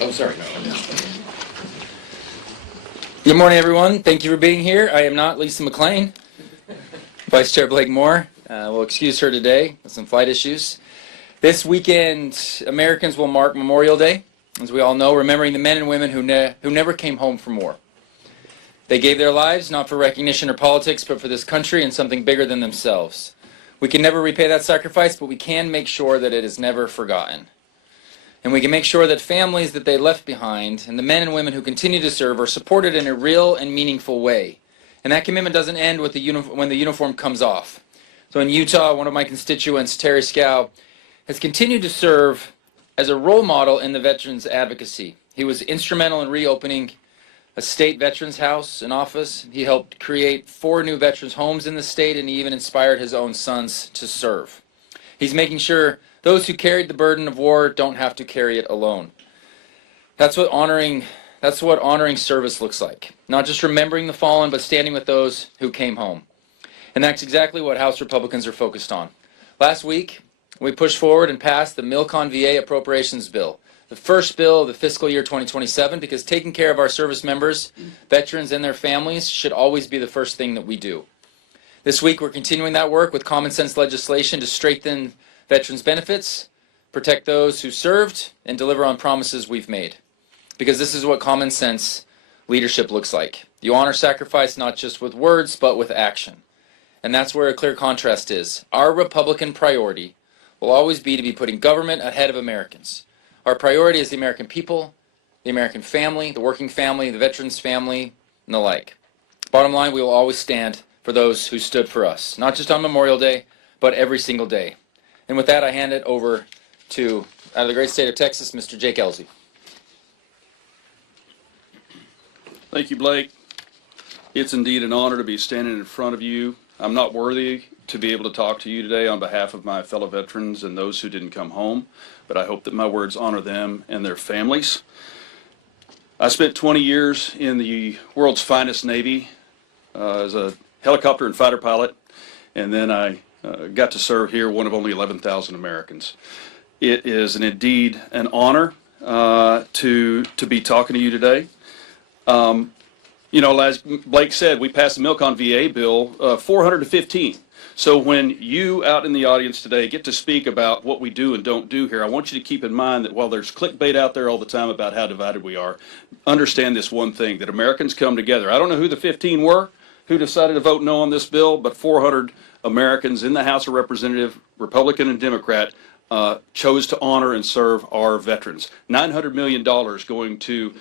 Oh, sorry, no. Good morning, everyone. Thank you for being here. I am not Lisa McClain. Vice Chair Blake Moore will excuse her today with some flight issues. This weekend, Americans will mark Memorial Day, as we all know, remembering the men and women who never came home from war. They gave their lives not for recognition or politics, but for this country and something bigger than themselves. We can never repay that sacrifice, but we can make sure that it is never forgotten. And we can make sure that families that they left behind and the men and women who continue to serve are supported in a real and meaningful way. And that commitment doesn't end with when the uniform comes off. So in Utah, one of my constituents, Terry Scow, has continued to serve as a role model in the veterans advocacy. He was instrumental in reopening a state veterans house and office. He helped create 4 new veterans homes in the state, and he even inspired his own sons to serve. He's making sure those who carried the burden of war don't have to carry it alone. That's what honoring service looks like. Not just remembering the fallen, but standing with those who came home. And that's exactly what House Republicans are focused on. Last week, we pushed forward and passed the Milcon VA Appropriations Bill, the first bill of the fiscal year 2027, because taking care of our service members, veterans, and their families should always be the first thing that we do. This week, we're continuing that work with common sense legislation to strengthen veterans' benefits, protect those who served, and deliver on promises we've made. Because this is what common sense leadership looks like. You honor sacrifice not just with words, but with action. And that's where a clear contrast is. Our Republican priority will always be to be putting government ahead of Americans. Our priority is the American people, the American family, the working family, the veterans' family, and the like. Bottom line, we will always stand for those who stood for us, not just on Memorial Day, but every single day. And with that, I hand it over to, out of the great state of Texas, Mr. Jake Ellzey. Thank you, Blake. It's indeed an honor to be standing in front of you. I'm not worthy to be able to talk to you today on behalf of my fellow veterans and those who didn't come home, but I hope that my words honor them and their families. I spent 20 years in the world's finest Navy as a helicopter and fighter pilot, and then I got to serve here, one of only 11,000 Americans. It is indeed an honor to be talking to you today. You know, as Blake said, we passed the Milcon VA bill 415. So when you out in the audience today get to speak about what we do and don't do here, I want you to keep in mind that while there's clickbait out there all the time about how divided we are, understand this one thing, that Americans come together. I don't know who the 15 were who decided to vote no on this bill, but 400 Americans in the House of Representatives, Republican and Democrat, chose to honor and serve our veterans. $900 million going to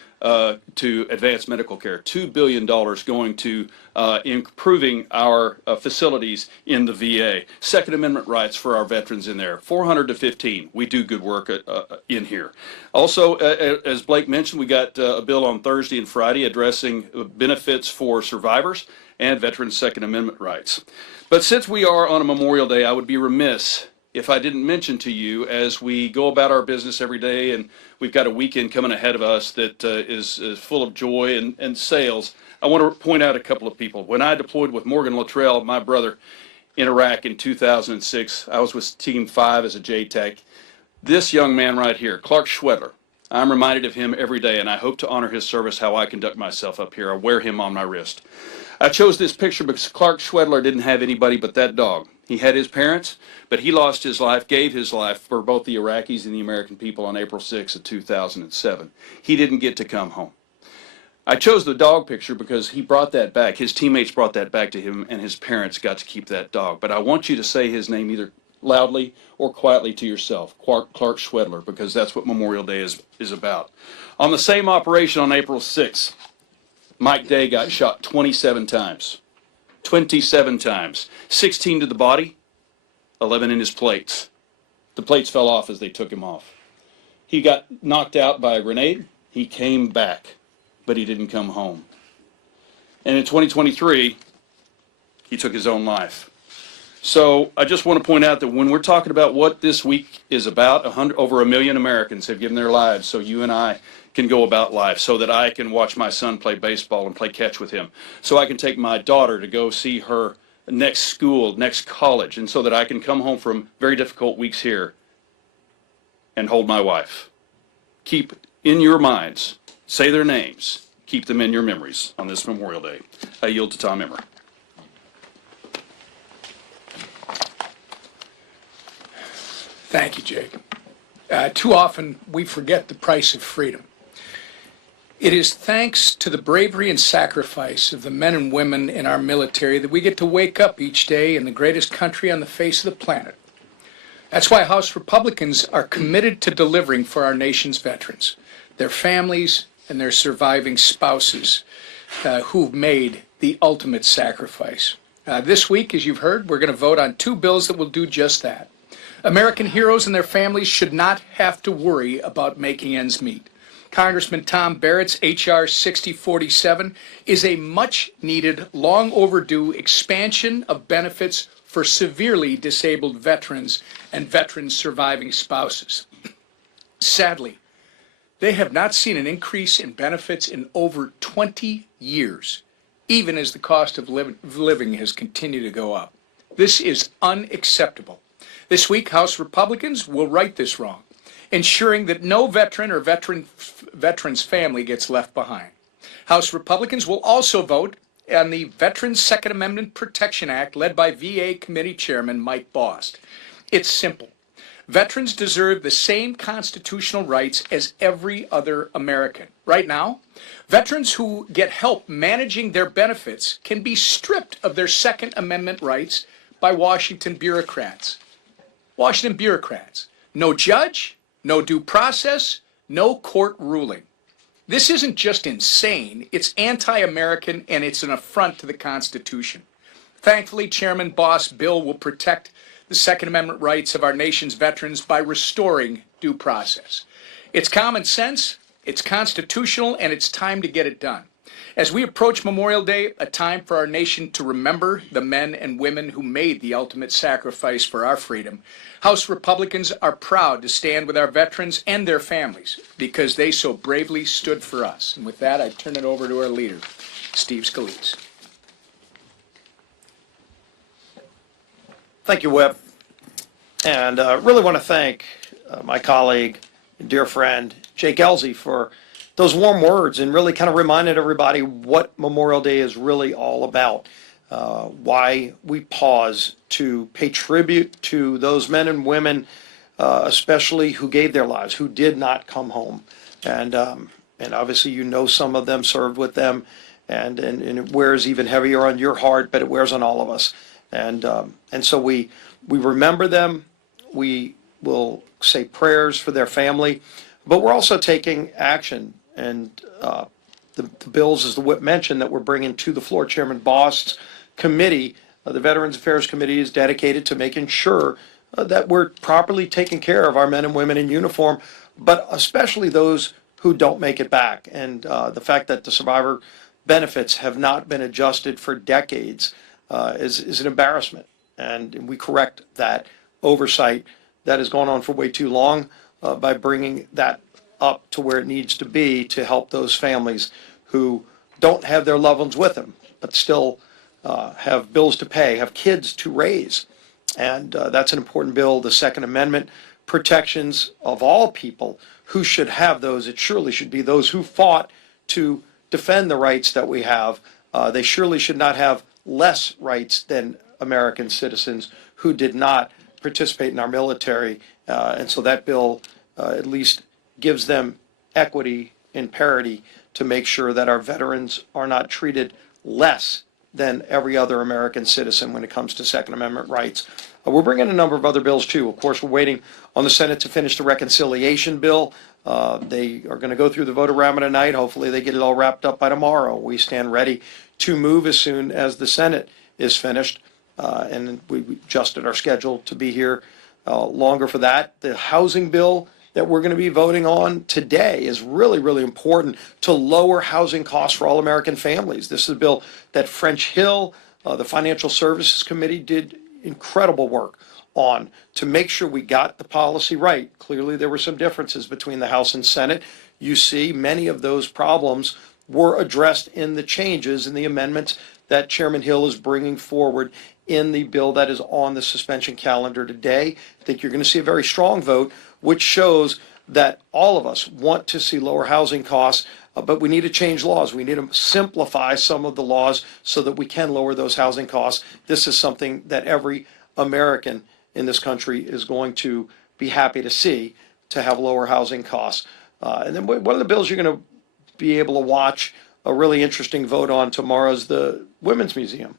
advanced medical care, $2 billion going to improving our facilities in the VA, Second Amendment rights for our veterans in there, 400 to 15. We do good work in here. Also, as Blake mentioned, we got a bill on Thursday and Friday addressing benefits for survivors and veterans' Second Amendment rights. But since we are on a Memorial Day, I would be remiss if I didn't mention to you, as we go about our business every day, and we've got a weekend coming ahead of us that is full of joy and sales, I want to point out a couple of people. When I deployed with Morgan Luttrell, my brother, in Iraq in 2006, I was with Team 5 as a JTAC. This young man right here, Clark Schwedler, I'm reminded of him every day, and I hope to honor his service how I conduct myself up here. I wear him on my wrist. I chose this picture because Clark Schwedler didn't have anybody but that dog. He had his parents, but he lost his life, gave his life for both the Iraqis and the American people on April 6 of 2007. He didn't get to come home. I chose the dog picture because he brought that back. His teammates brought that back to him, and his parents got to keep that dog. But I want you to say his name either loudly or quietly to yourself, Clark Schwedler, because that's what Memorial Day is about. On the same operation on April 6th, Mike Day got shot 27 times. 27 times. 16 to the body, 11 in his plates. The plates fell off as they took him off. He got knocked out by a grenade. He came back, but he didn't come home. And in 2023, he took his own life. So I just want to point out that when we're talking about what this week is about, over 1 million Americans have given their lives so you and I can go about life, so that I can watch my son play baseball and play catch with him, so I can take my daughter to go see her next school, next college, and so that I can come home from very difficult weeks here and hold my wife. Keep in your minds. Say their names. Keep them in your memories on this Memorial Day. I yield to Tom Emmer. Thank you, Jake. Too often we forget the price of freedom. It is thanks to the bravery and sacrifice of the men and women in our military that we get to wake up each day in the greatest country on the face of the planet. That's why House Republicans are committed to delivering for our nation's veterans, their families, and their surviving spouses who've made the ultimate sacrifice. This week, as you've heard, we're going to vote on two bills that will do just that. American heroes and their families should not have to worry about making ends meet. Congressman Tom Barrett's H.R. 6047 is a much-needed, long-overdue expansion of benefits for severely disabled veterans and veterans' surviving spouses. Sadly, they have not seen an increase in benefits in over 20 years, even as the cost of living has continued to go up. This is unacceptable. This week, House Republicans will right this wrong, ensuring that no veteran or veteran's family gets left behind. House Republicans will also vote on the Veterans Second Amendment Protection Act led by VA Committee Chairman Mike Bost. It's simple. Veterans deserve the same constitutional rights as every other American. Right now, veterans who get help managing their benefits can be stripped of their Second Amendment rights by Washington bureaucrats. No judge, no due process, no court ruling. This isn't just insane, it's anti-American and it's an affront to the Constitution. Thankfully, Chairman Bost's bill will protect the Second Amendment rights of our nation's veterans by restoring due process. It's common sense, it's constitutional, and it's time to get it done. As we approach Memorial Day, a time for our nation to remember the men and women who made the ultimate sacrifice for our freedom, House Republicans are proud to stand with our veterans and their families because they so bravely stood for us. And with that, I turn it over to our leader, Steve Scalise. Thank you, Whip. And really want to thank my colleague and dear friend, Jake Elsey, for those warm words and really kind of reminded everybody what Memorial Day is really all about. Why we pause to pay tribute to those men and women, especially who gave their lives, who did not come home. And obviously, you know, some of them served with them, and it wears even heavier on your heart, but it wears on all of us. And so we remember them. We will say prayers for their family, but we're also taking action. And the bills, as the Whip mentioned, that we're bringing to the floor, Chairman Bost's committee, the Veterans Affairs Committee, is dedicated to making sure that we're properly taking care of our men and women in uniform, but especially those who don't make it back. And the fact that the survivor benefits have not been adjusted for decades is an embarrassment. And we correct that oversight that has gone on for way too long by bringing that up to where it needs to be to help those families who don't have their loved ones with them, but still have bills to pay, have kids to raise. And that's an important bill. The Second Amendment protections of all people who should have those. It surely should be those who fought to defend the rights that we have. They surely should not have less rights than American citizens who did not participate in our military. And so that bill at least gives them equity and parity to make sure that our veterans are not treated less than every other American citizen when it comes to Second Amendment rights. We're bringing a number of other bills too. Of course, we're waiting on the Senate to finish the reconciliation bill. They are going to go through the vote around tonight. Hopefully they get it all wrapped up by tomorrow. We stand ready to move as soon as the Senate is finished. And we adjusted our schedule to be here longer for that. The housing bill that we're going to be voting on today is really, really important to lower housing costs for all American families. This is a bill that French Hill, the Financial Services Committee, did incredible work on to make sure we got the policy right. Clearly, there were some differences between the House and Senate. You see, many of those problems were addressed in the changes and the amendments that Chairman Hill is bringing forward in the bill that is on the suspension calendar today. I think you're going to see a very strong vote, which shows that all of us want to see lower housing costs, but we need to change laws. We need to simplify some of the laws so that we can lower those housing costs. This is something that every American in this country is going to be happy to see, to have lower housing costs. And then one of the bills you're going to be able to watch a really interesting vote on tomorrow is the Women's Museum.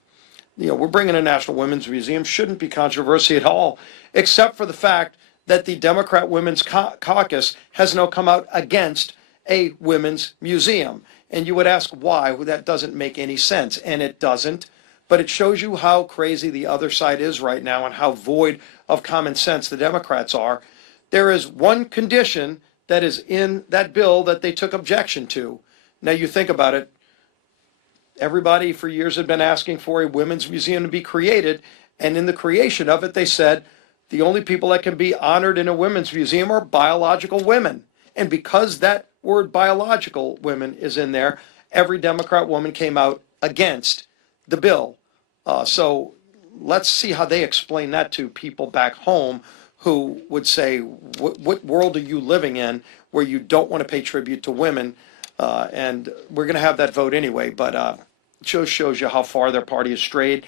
You know, we're bringing a National Women's Museum. Shouldn't be controversy at all, except for the fact that the Democrat Women's Caucus has now come out against a women's museum. And you would ask why. Well, that doesn't make any sense, and it doesn't. But it shows you how crazy the other side is right now and how void of common sense the Democrats are. There is one condition that is in that bill that they took objection to. Now you think about it, everybody for years had been asking for a women's museum to be created, and in the creation of it they said the only people that can be honored in a women's museum are biological women. And because that word biological women is in there, every Democrat woman came out against the bill. So let's see how they explain that to people back home who would say, what world are you living in where you don't want to pay tribute to women? And we're going to have that vote anyway, but it shows you how far their party has strayed.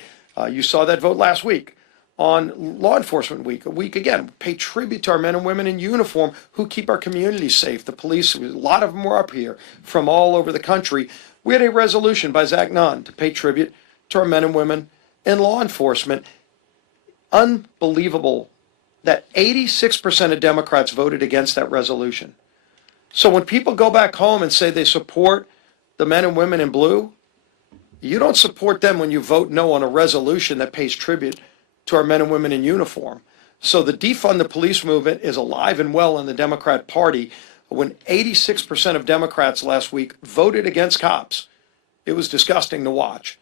You saw that vote last week on Law Enforcement Week, a week again, pay tribute to our men and women in uniform who keep our communities safe. The police, a lot of them were up here from all over the country. We had a resolution by Zach Nunn to pay tribute to our men and women in law enforcement. Unbelievable that 86% of Democrats voted against that resolution. So when people go back home and say they support the men and women in blue, you don't support them when you vote no on a resolution that pays tribute to our men and women in uniform. So the defund the police movement is alive and well in the Democrat Party when 86% of Democrats last week voted against cops. It was disgusting to watch.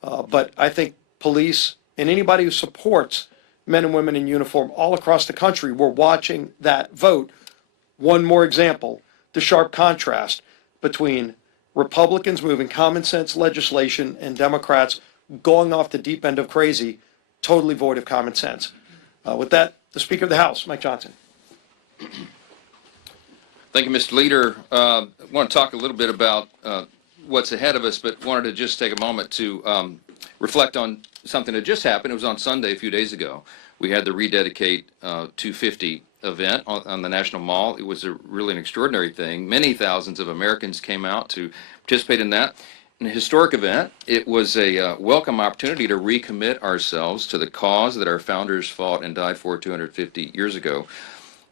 But I think police and anybody who supports men and women in uniform all across the country were watching that vote. One more example, the sharp contrast between Republicans moving common sense legislation and Democrats going off the deep end of crazy, totally void of common sense. With that, the Speaker of the House, Mike Johnson. Thank you, Mr. Leader. I want to talk a little bit about what's ahead of us, but wanted to just take a moment to reflect on something that just happened. It was on Sunday a few days ago. We had the Rededicate 250 event on the National Mall. It was really an extraordinary thing. Many thousands of Americans came out to participate in that. An historic event. It was a welcome opportunity to recommit ourselves to the cause that our founders fought and died for 250 years ago.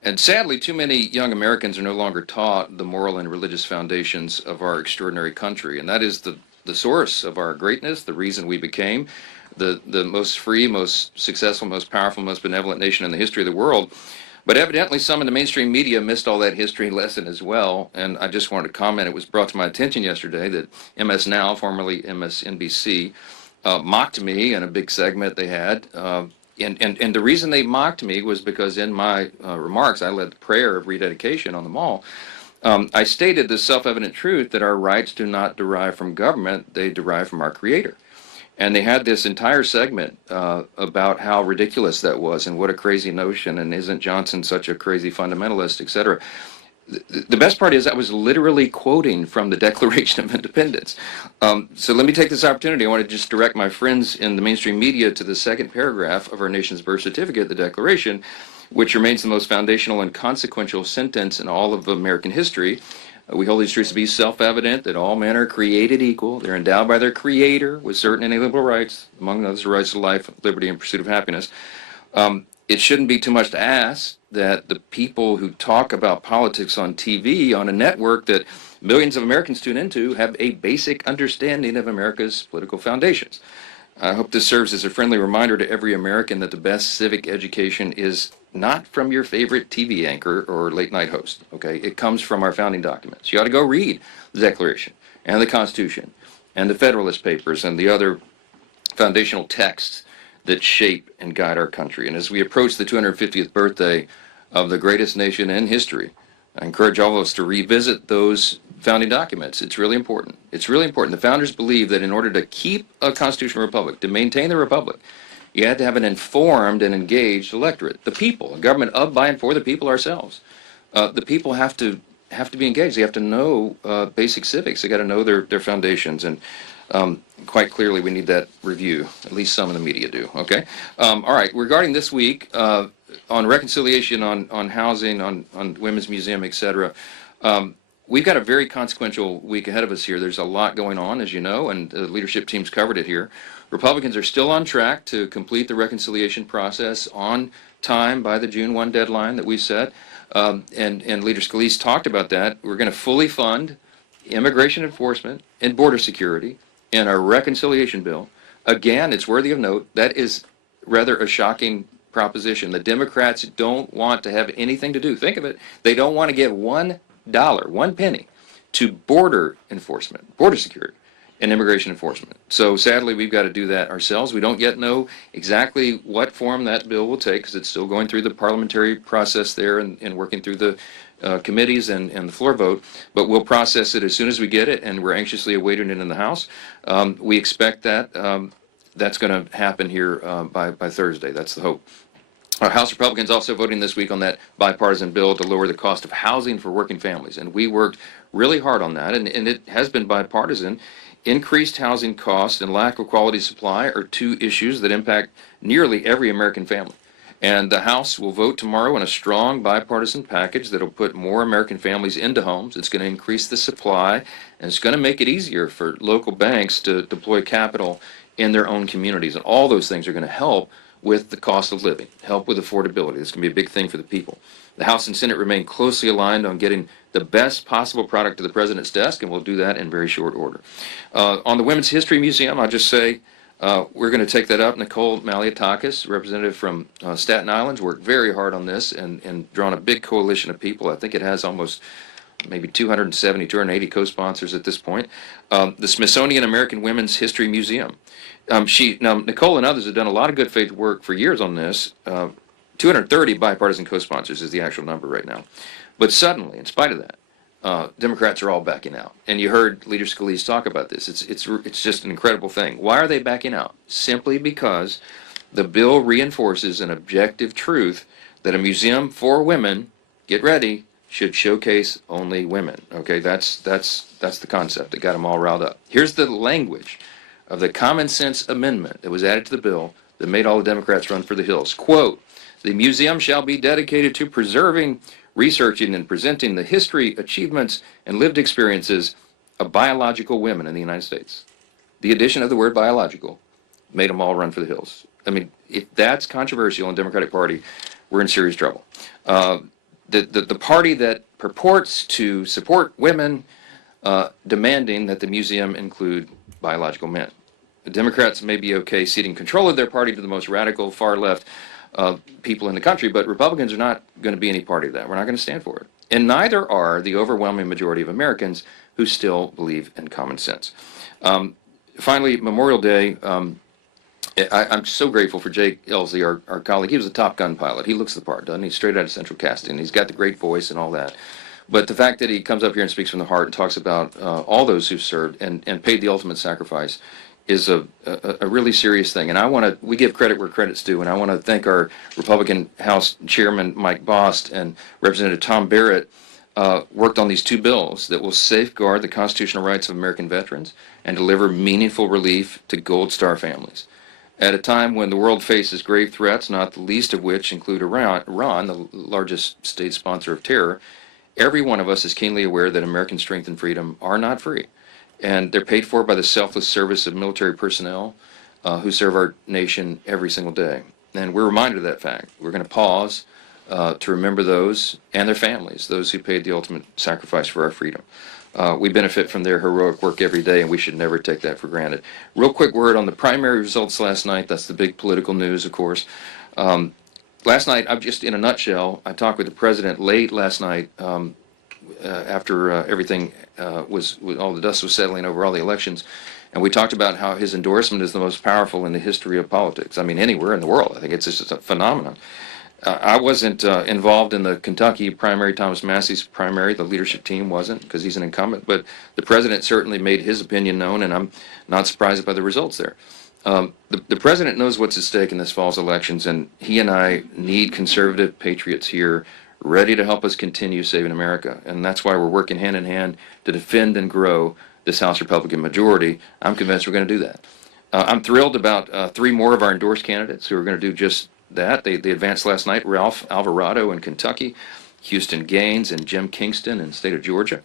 And sadly, too many young Americans are no longer taught the moral and religious foundations of our extraordinary country. And that is the source of our greatness, the reason we became the most free, most successful, most powerful, most benevolent nation in the history of the world. But evidently some in the mainstream media missed all that history lesson as well. And I just wanted to comment, it was brought to my attention yesterday that MS Now, formerly MSNBC, mocked me in a big segment they had. And the reason they mocked me was because in my remarks, I led the prayer of rededication on the Mall. I stated the self-evident truth that our rights do not derive from government, they derive from our Creator. And they had this entire segment about how ridiculous that was and what a crazy notion, and isn't Johnson such a crazy fundamentalist, etc. The best part is I was literally quoting from the Declaration of Independence. So let me take this opportunity. I want to just direct my friends in the mainstream media to the second paragraph of our nation's birth certificate, the Declaration, which remains the most foundational and consequential sentence in all of American history. We hold these truths to be self-evident, that all men are created equal. They're endowed by their Creator with certain inalienable rights, among others the rights to life, liberty, and pursuit of happiness. It shouldn't be too much to ask that the people who talk about politics on TV, on a network that millions of Americans tune into, have a basic understanding of America's political foundations. I hope this serves as a friendly reminder to every American that the best civic education is not from your favorite TV anchor or late night host, okay? It comes from our founding documents. You ought to go read the Declaration and the Constitution and the Federalist Papers and the other foundational texts that shape and guide our country. And as we approach the 250th birthday of the greatest nation in history, I encourage all of us to revisit those founding documents. It's really important. It's really important. The founders believed that in order to keep a constitutional republic, to maintain the republic, you had to have an informed and engaged electorate, the people, a government of, by, and for the people ourselves. the people have to be engaged. They have to know basic civics. They got to know their foundations, and quite clearly we need that review. At least some of the media do. Okay. All right. Regarding this week on reconciliation, on housing, on Women's Museum, etc. We've got a very consequential week ahead of us here. There's a lot going on, as you know, and the leadership team's covered it here. Republicans are still on track to complete the reconciliation process on time by the June 1 deadline that we set. And Leader Scalise talked about that. We're going to fully fund immigration enforcement and border security in our reconciliation bill. Again, it's worthy of note, that is rather a shocking proposition. The Democrats don't want to have anything to do. Think of it. They don't want to give $1, 1 penny, to border enforcement, border security, and immigration enforcement. So sadly, we've got to do that ourselves. We don't yet know exactly what form that bill will take, because it's still going through the parliamentary process there and working through the committees and the floor vote. But we'll process it as soon as we get it, and we're anxiously awaiting it in the House. We expect that that's going to happen here by Thursday. That's the hope. House Republicans also voting this week on that bipartisan bill to lower the cost of housing for working families. And we worked really hard on that, and it has been bipartisan. Increased housing costs and lack of quality supply are two issues that impact nearly every American family. And the House will vote tomorrow on a strong bipartisan package that will put more American families into homes. It's going to increase the supply, and it's going to make it easier for local banks to deploy capital in their own communities. And all those things are going to help with the cost of living, help with affordability. This can be a big thing for the people. The House and Senate remain closely aligned on getting the best possible product to the President's desk, and we'll do that in very short order. On the Women's History Museum, I'll just say we're going to take that up. Nicole Malliotakis, representative from Staten Island, worked very hard on this and drawn a big coalition of people. I think it has almost maybe 270, 280 co-sponsors at this point. The Smithsonian American Women's History Museum. Now, Nicole and others have done a lot of good faith work for years on this. 230 bipartisan co-sponsors is the actual number right now. But suddenly, in spite of that, Democrats are all backing out. And you heard Leader Scalise talk about this. It's just an incredible thing. Why are they backing out? Simply because the bill reinforces an objective truth that a museum for women, get ready, should showcase only women. Okay, that's the concept that got them all riled up. Here's the language of the common sense amendment that was added to the bill that made all the Democrats run for the hills. Quote, "The museum shall be dedicated to preserving, researching, and presenting the history, achievements, and lived experiences of biological women in the United States." The addition of the word biological made them all run for the hills. I mean, if that's controversial in the Democratic Party, we're in serious trouble. The party that purports to support women demanding that the museum include biological men. The Democrats may be okay ceding control of their party to the most radical, far-left people in the country, but Republicans are not going to be any party of that. We're not going to stand for it. And neither are the overwhelming majority of Americans who still believe in common sense. Finally, Memorial Day, I'm so grateful for Jake Elsie, our colleague. He was a Top Gun pilot. He looks the part, doesn't he? Straight out of Central Casting. He's got the great voice and all that. But the fact that he comes up here and speaks from the heart and talks about all those who've served and paid the ultimate sacrifice is a really serious thing. And we give credit where credit's due, and I want to thank our Republican House Chairman Mike Bost and Representative Tom Barrett worked on these two bills that will safeguard the constitutional rights of American veterans and deliver meaningful relief to Gold Star families. At a time when the world faces grave threats, not the least of which include Iran, the largest state sponsor of terror, every one of us is keenly aware that American strength and freedom are not free. And they're paid for by the selfless service of military personnel who serve our nation every single day. And we're reminded of that fact. We're going to pause to remember those and their families, those who paid the ultimate sacrifice for our freedom. We benefit from their heroic work every day, and we should never take that for granted. Real quick word on the primary results last night. That's the big political news, of course. Last night, just in a nutshell, I talked with the president late last night after everything all the dust was settling over all the elections, and we talked about how his endorsement is the most powerful in the history of politics. I mean, anywhere in the world. I think it's just a phenomenon. I wasn't involved in the Kentucky primary, Thomas Massey's primary. The leadership team wasn't because he's an incumbent, but the president certainly made his opinion known, and I'm not surprised by the results there. The president knows what's at stake in this fall's elections, and he and I need conservative patriots here ready to help us continue saving America. And that's why we're working hand in hand to defend and grow this House Republican majority. I'm convinced we're going to do that. I'm thrilled about 3 more of our endorsed candidates who are going to do just that. They advanced last night: Ralph Alvarado in Kentucky, Houston Gaines, and Jim Kingston in the state of Georgia.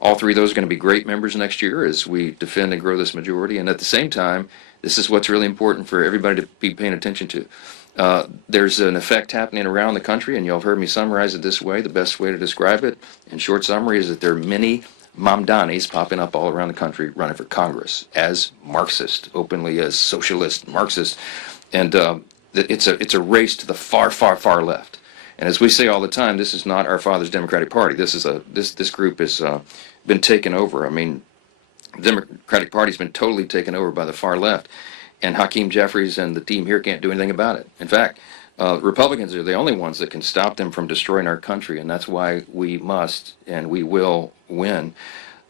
All 3 of those are going to be great members next year as we defend and grow this majority. And at the same time, this is what's really important for everybody to be paying attention to. There's an effect happening around the country, and you'll have heard me summarize it this way. The best way to describe it, in short summary, is that there are many Mamdanis popping up all around the country running for Congress as Marxist, openly as socialist Marxist. And it's a race to the far, far, far left. And as we say all the time, this is not our father's Democratic Party. This group has been taken over. I mean, the Democratic Party's been totally taken over by the far left, and Hakeem Jeffries and the team here can't do anything about it. In fact, Republicans are the only ones that can stop them from destroying our country, and that's why we must and we will win.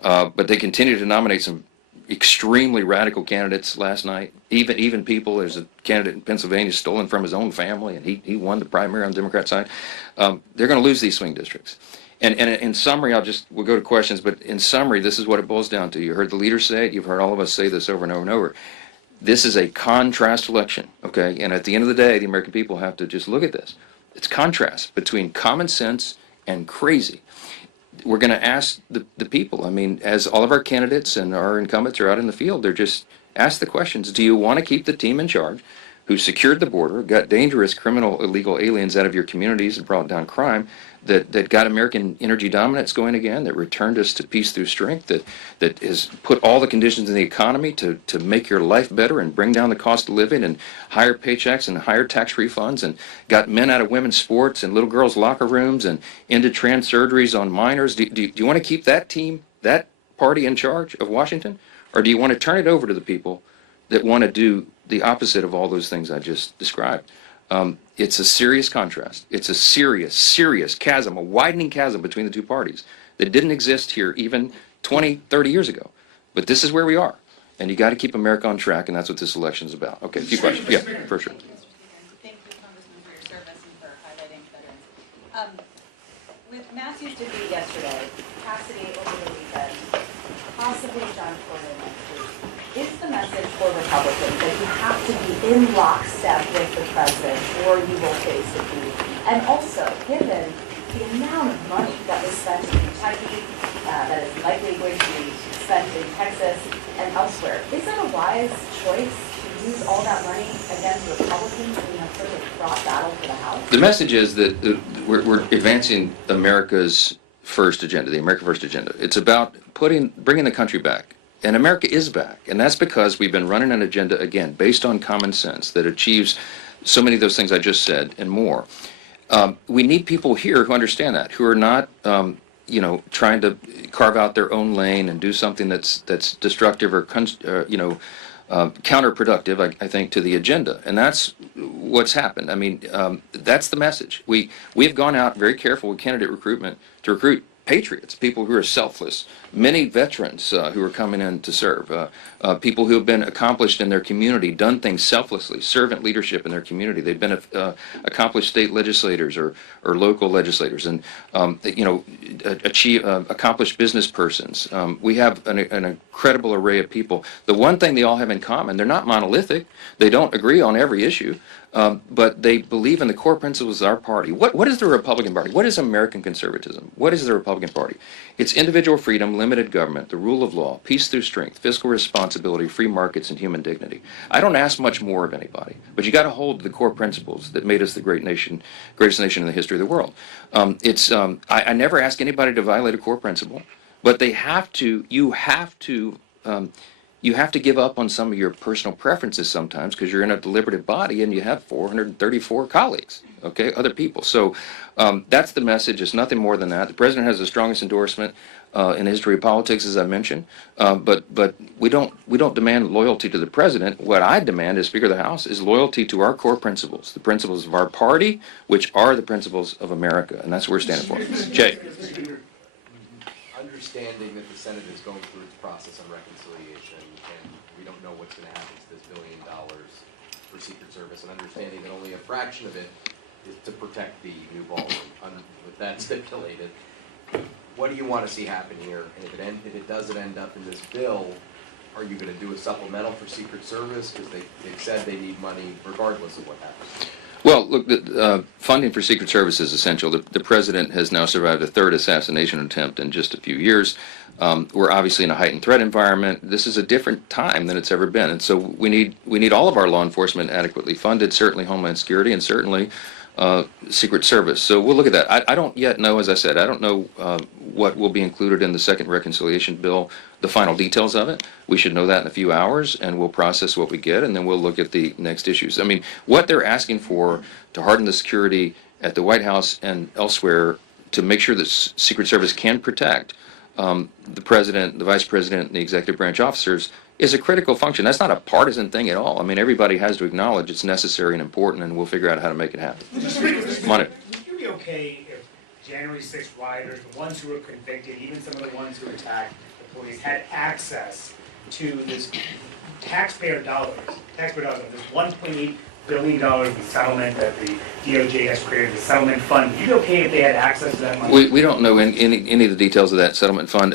But they continue to nominate some extremely radical candidates last night. Even people, there's a candidate in Pennsylvania stolen from his own family, and he won the primary on the Democrat side. They're going to lose these swing districts. And in summary, we'll go to questions, but in summary, this is what it boils down to. You heard the leaders say it. You've heard all of us say this over and over and over. This is a contrast election, okay? And at the end of the day, the American people have to just look at this. It's contrast between common sense and crazy. We're going to ask the people, I mean, as all of our candidates and our incumbents are out in the field, they're just ask the questions. Do you want to keep the team in charge who secured the border, got dangerous criminal illegal aliens out of your communities and brought down crime, that got American energy dominance going again, that returned us to peace through strength, that has put all the conditions in the economy to make your life better and bring down the cost of living and higher paychecks and higher tax refunds, and got men out of women's sports and little girls' locker rooms and ended trans surgeries on minors? Do you want to keep that team, that party in charge of Washington? Or do you want to turn it over to the people that want to do the opposite of all those things I just described? It's a serious contrast. It's a serious chasm, a widening chasm between the two parties that didn't exist here even 20, 30 years ago. But this is where we are. And you got to keep America on track, and that's what this election is about. Okay, a few questions. Yeah, for sure. Thank you, Congressman, for your service and for highlighting veterans. With Matthew's defeat yesterday, Cassidy over the weekend, possibly John Cornyn next week, is the message for Republicans that you have to be in lockstep with the president or you will face defeat? And also, given the amount of money that was spent in Kentucky, that is likely going to be spent in Texas and elsewhere, is that a wise choice to use all that money against Republicans when you have such a fraught battle for the House? The message is that we're advancing America's first agenda, the America First agenda. It's about bringing the country back. And America is back. And that's because we've been running an agenda, again, based on common sense that achieves so many of those things I just said and more. We need people here who understand that, who are not, trying to carve out their own lane and do something that's destructive or, counterproductive, I think, to the agenda. And that's what's happened. I mean, that's the message. We've gone out very careful with candidate recruitment to recruit patriots, people who are selfless, many veterans who are coming in to serve, people who have been accomplished in their community, done things selflessly, servant leadership in their community. They've been accomplished state legislators or local legislators, and accomplished business persons. We have an incredible array of people. The one thing they all have in common, they're not monolithic. They don't agree on every issue. But they believe in the core principles of our party. What is the Republican Party? What is American conservatism? What is the Republican Party? It's individual freedom, limited government, the rule of law, peace through strength, fiscal responsibility, free markets, and human dignity. I don't ask much more of anybody, but you got to hold the core principles that made us the greatest nation in the history of the world. I never ask anybody to violate a core principle, but you have to give up on some of your personal preferences sometimes because you're in a deliberative body and you have 434 colleagues, okay, other people. So that's the message. It's nothing more than that. The president has the strongest endorsement in the history of politics, as I mentioned. But we don't demand loyalty to the president. What I demand as Speaker of the House is loyalty to our core principles, the principles of our party, which are the principles of America, and that's what we're standing for. Jay. Understanding that the Senate is going through its process on reconciliation, and we don't know what's going to happen to this $1 billion for Secret Service, and understanding that only a fraction of it is to protect the new ballroom. With that stipulated, what do you want to see happen here? And if it doesn't end up in this bill, are you going to do a supplemental for Secret Service? Because they've said they need money regardless of what happens. Well, look, funding for Secret Service is essential. The president has now survived a third assassination attempt in just a few years. We're obviously in a heightened threat environment. This is a different time than it's ever been, and so we need all of our law enforcement adequately funded. Certainly Homeland Security, and certainly Secret Service. So we'll look at that. I don't yet know, as I said, I don't know what will be included in the second reconciliation bill, the final details of it. We should know that in a few hours, and we'll process what we get, and then we'll look at the next issues. I mean, what they're asking for to harden the security at the White House and elsewhere to make sure that Secret Service can protect the president, the vice president, and the executive branch officers is a critical function. That's not a partisan thing at all. I mean, everybody has to acknowledge it's necessary and important, and we'll figure out how to make it happen. Money. Would you be okay if January 6th rioters, the ones who were convicted, even some of the ones who attacked the police, had access to this taxpayer dollars, this $1.8 billion in settlement that the DOJ has created, the settlement fund? Would you be okay if they had access to that money? We don't know any of the details of that settlement fund.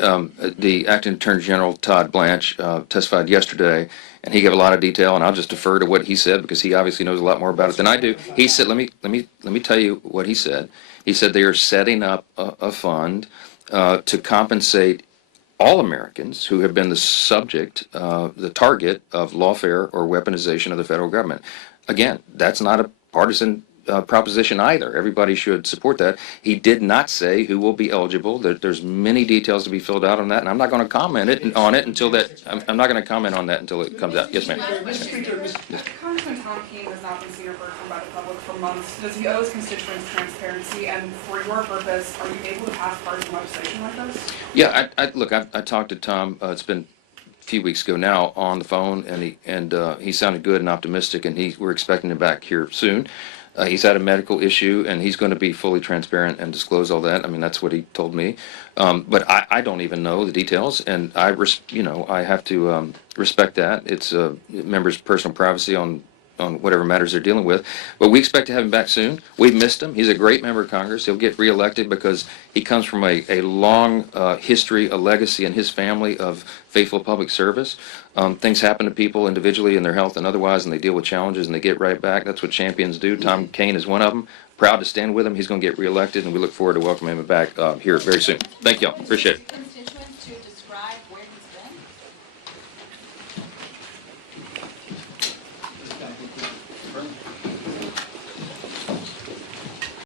The acting Attorney General, Todd Blanche, testified yesterday, and he gave a lot of detail, and I'll just defer to what he said because he obviously knows a lot more about it than I do. He said, let me tell you what he said. He said they are setting up a fund to compensate all Americans who have been the subject, the target of lawfare or weaponization of the federal government. Again, that's not a partisan proposition either. Everybody should support that. He did not say who will be eligible. There's many details to be filled out on that, and I'm not going to comment on it until that. I'm not going to comment on that until it comes out. Yes, ma'am. Congressman Tom Keene has not been seen or heard from by the public for months. Does he owe his constituents transparency? And for your purpose, are you able to pass partisan legislation like this? Yeah, I talked to Tom. It's been a few weeks ago now on the phone, and he sounded good and optimistic, and we're expecting him back here soon. He's had a medical issue, and he's going to be fully transparent and disclose all that. I mean, that's what he told me. But I don't even know the details, and I have to respect that. It's a member's personal privacy on whatever matters they're dealing with. But we expect to have him back soon. We've missed him. He's a great member of Congress. He'll get reelected because he comes from a long history, a legacy in his family of faithful public service. Things happen to people individually in their health and otherwise, and they deal with challenges and they get right back. That's what champions do. Tom Keene is one of them. Proud to stand with him. He's going to get reelected, and we look forward to welcoming him back here very soon. Thank y'all. Appreciate it. Constituents to describe where he's been?